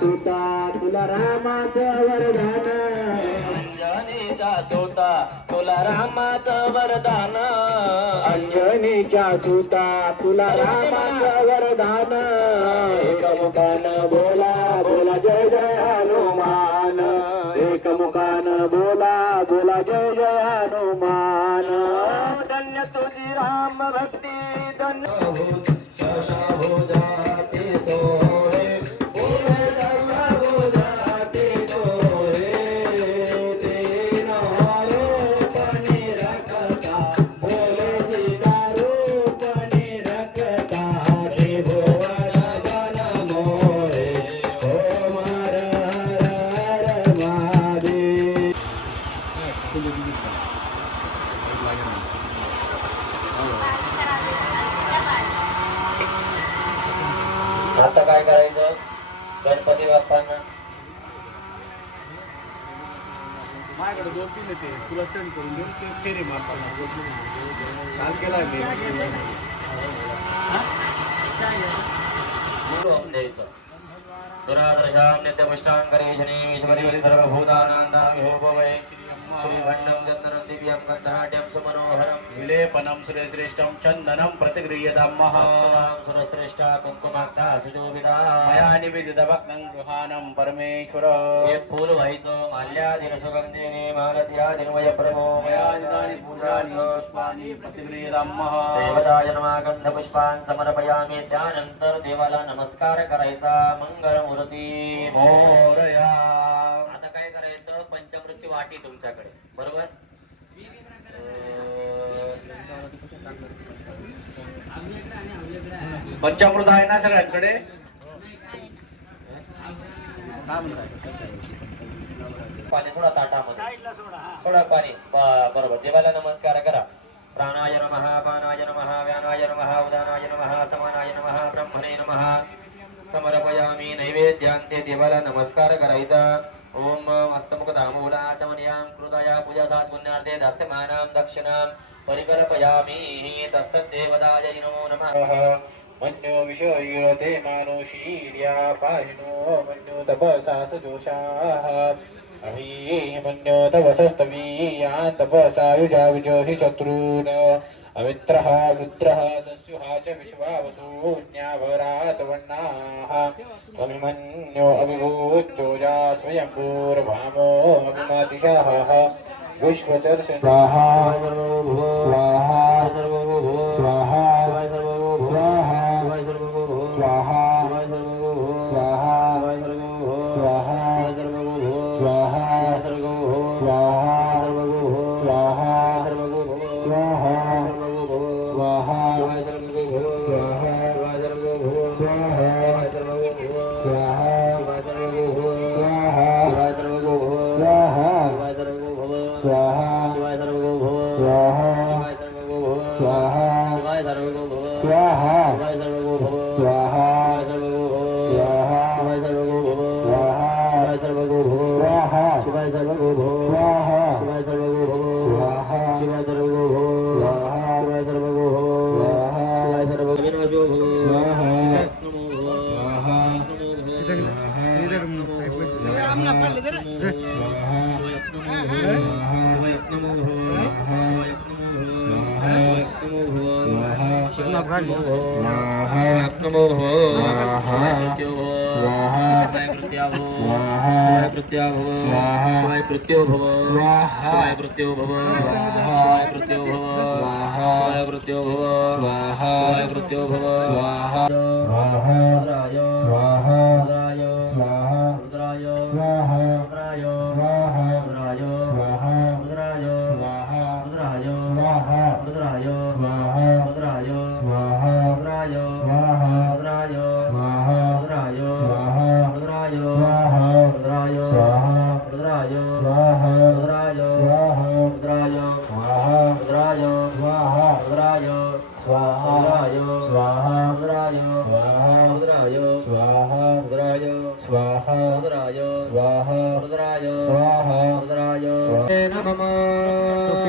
तुता तुला रामाचं वरदान अंजनीचा सुता तुला रामाचं वरदान अंजनीच्या सुता तुला रामाचं वरदान एकमुखानं बोला बोला जय जय हनुमान एकमुखानं बोला बोला जय जय हनुमान धन्य तुझी राम भक्ती धन्य आता काय करायचं गणपती बाप्पांना माझ्याकडे 2-3 येते तुला सेंड करून देऊन ते फेरी मारताना काल केलाय मी द्यायचं दुरादर्शां नित्यपुष्टांकरेशने ईश्वरी सर्वभूतानां विभोभवे श्रीभण्डं चन्दनं दिव्यं गन्धाढ्यं सुमनोहरं विलेपनं श्रेष्ठं चन्दनं प्रतिगृह्यतामः सुरश्रेष्ठा कुंकुमाक्षा सुशोभिता मया निवेदितभक्तं गृहाणं परमेश्वर एक फूल व्हायचं माल्याधीन सुगंधेने मालत्याधीनमय प्रभो मया निदानि पूजानि पुष्पाणि प्रतिगृह्यतामः देवताय नमः गंधपुष्पान् समर्पयामि त्यानंतर देवाला नमस्कार करायचा मंगलमूर्ती मोरया आता काय करायचं पंचामृतची वाटी तुमच्याकडे बरोबर पंचामृत आहे ना सगळ्यांकडे पाणी सोडा ताटामध्ये सोडा पाणी बरोबर देवाला नमस्कार करा प्राणाय नमः पानाय नमः व्यानाय नमः उदानाय नमः समानाय नमः ब्रह्मणे नमः समर्पयामि नैवेद्यांते देवाला नमस्कार करायचा ओम मस्तमुखदामूला चमनियां कृतया पूजासात् पुण्यार्थे दास्यमानां दक्षिणां परिकल्पयामि तत्सद्देवताय नमो नमः मन्यो विषयते मानुषीर्या पाहिनो मन्यो तपसा सजोषाः अभी मन्यो तपसस्तवीयान् तपसा युजाविजो हि शत्रून् अमित्रः वृत्रः दस्युः च विश्वावसून्याभरात् वर्णाः स्वमिमन्यो अभिभूत्योजा स्वयंभूर्भामो अभिमातिशाः विश्वदर्शन स्वाहा स्वाहा स्वाहा स्वाहा स्वाहा स्वाहा स्वाहा स्वाहा स्वाहा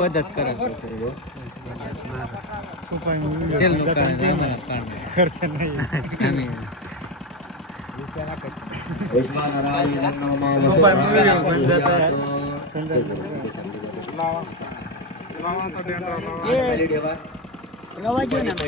पद्धत करा खर्च नाही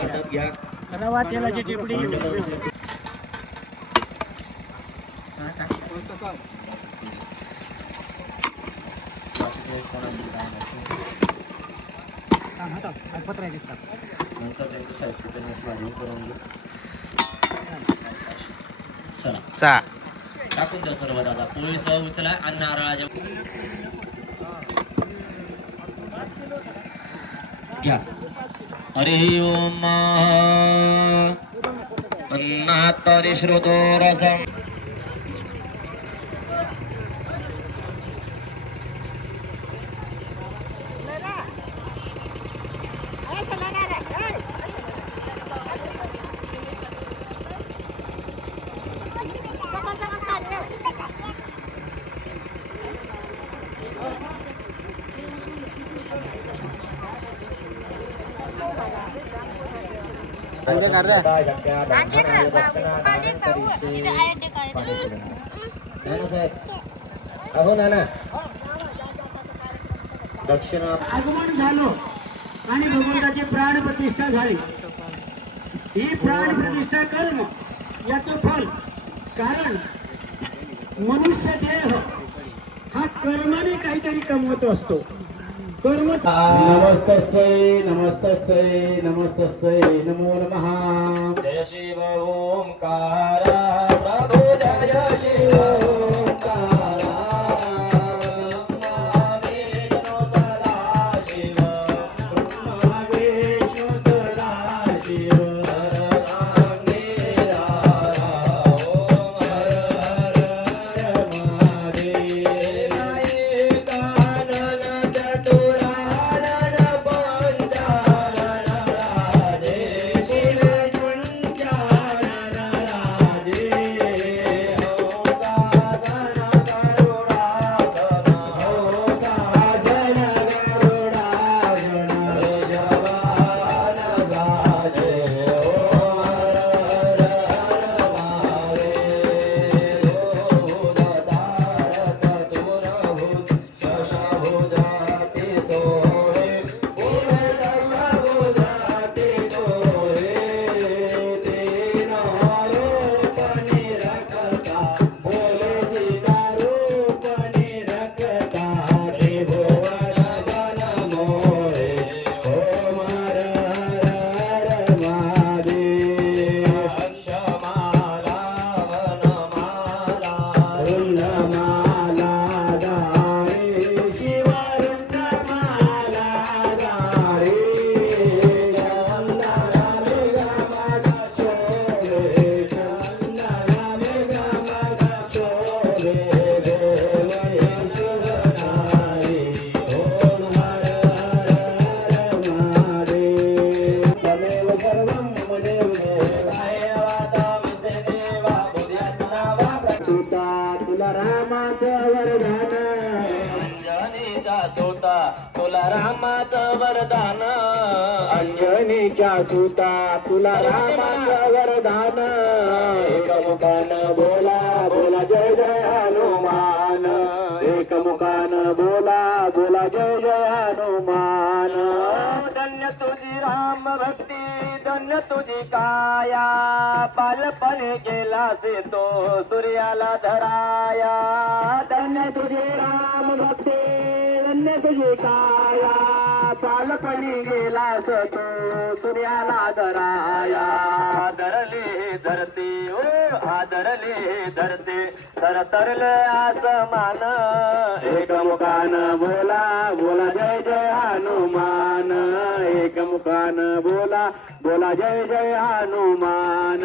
हातात घ्या. रवा तेलाची टिपडी चला टाकून द्या सर्व दादा पोळी सह उचला आणि नारळाच्या घ्या. हरि ओम अन्नात् परिश्रुतो रसम् अहो नाना दक्षिणा आगमन झालो आणि भगवंताची प्राण प्रतिष्ठा झाली. ही प्राण प्रतिष्ठा कर्म याचं फल. कारण मनुष्य देह हा कर्माने काहीतरी कमवत असतो. कर्म नमस्तस्यै नमस्तस्यै नमस्तस्यै नमो नमः. जय शिव ओंकार प्रभु जय शिव ओंकार तुला रामाचं वरदान अंजनीच्या सुता तुला रामाचं वरदान एकमुखानं बोला बोला जय जय हनुमान एकमुखानं बोला बोला जय जय हनुमान. धन्य तुझी राम भक्ती धन्य तुझी काया बालपणे गेला से तो सूर्याला धराया. धन्य तुझे राम भक्ती धन्य तुझी काया बालपणी गेलास तू सूर्याला धराया. आदरले धरते ओ आदरले धरते तरतरले आसमान एकमुखानं बोला बोला जय जय हनुमान एकमुखानं बोला बोला जय जय हनुमान.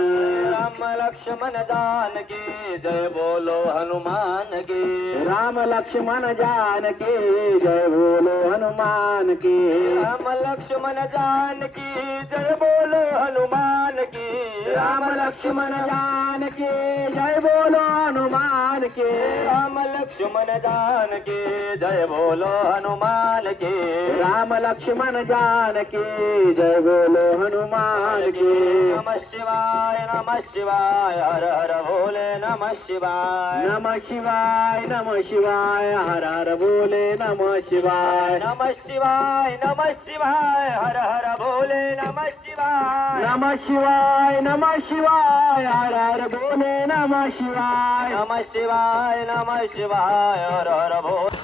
राम लक्ष्मण जानकी जय बोलो हनुमान की. राम लक्ष्मण जानकी जय बोलो हनुमान की. राम लक्ष्मण जानकी जय बोलो हनुमान की. राम लक्ष्मण जानकी जय बोलो हनुमान हनुमान के राम लक्ष्मण जान के जय बोलो हनुमान के राम लक्ष्मण जान के जय बोलो हनुमान के नमः शिवाय हर हर भोले नमः शिवाय नमः शिवाय हर हर बोले नमः शिवाय नमः शिवाय हर हर भोले नमः शिवाय नमः शिवाय हर हर बोले नमः शिवाय नमः शिवाय हर हर भोले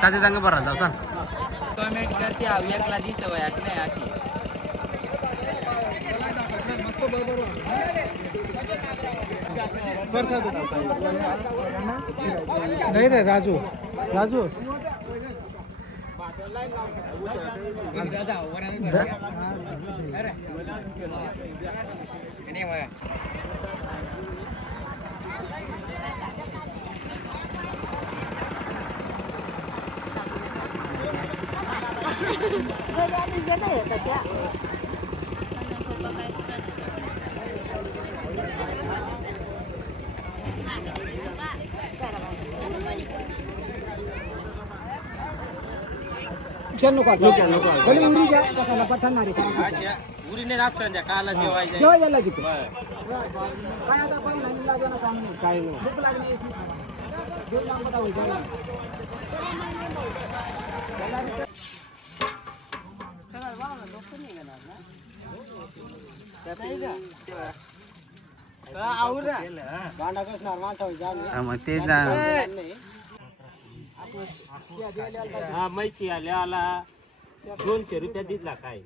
चाचे चांगलं बरं जाऊ सांग कमेंट करते एकला दिस वयाक नाही आखी नाही रे राजू उरीने राक्षांच्या काला जेवायचं काय नाही मग ते माहिती आल्या आला 200 रुपया दिला काय